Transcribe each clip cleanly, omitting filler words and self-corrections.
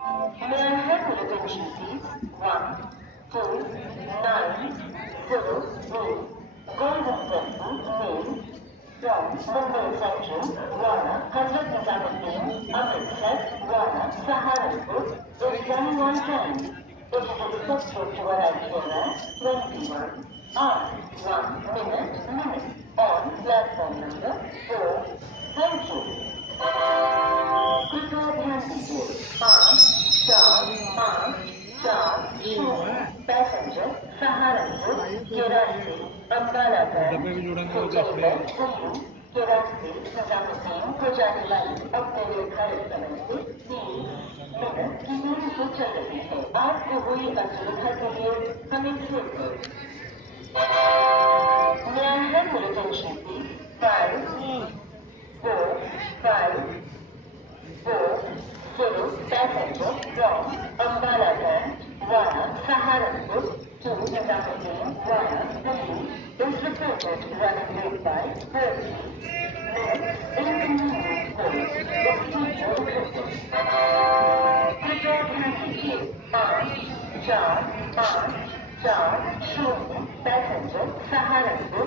May I have your attention, please? 12908 Golden Temple, Mail, from Mumbai Central, Rana, Hazrat Nizamuddin, Amritsar, Rana, Saharanpur, is running on time. It is expected to arrive here at 21 hours, 1 minute, on platform number 4. Thank you. कृपया ध्यान दीजिए 5 4 5 4 0 passenger Saharanpur के रास्ते Ambala turn से चलकर दिल्ली के रास्ते निजामुद्दीन को जाने वाली अपने निर्धारित समय से 3 मिनट की देरी से चल रही है। आपको हुई असुविधा के लिए हमें खेद है। May I have your attention, please? 5 4 5 4 0 passenger from Ambala Ganj, Rana, Saharanpur to Nizamuddin, Rana, Delhi is reported running late by 30 minutes. Inconvenience caused. Excuse your requested. कृपया ध्यान दीजिए 5 4 5 4 0 पैसेंजर सहारनपुर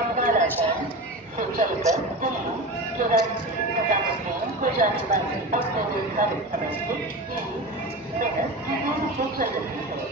अम्बाला गंज से चलकर दिल्ली के रास्ते निजामुद्दीन को जाने वाली अपने निर्धारित समय से 30 मिनट की देरी से चल रही है।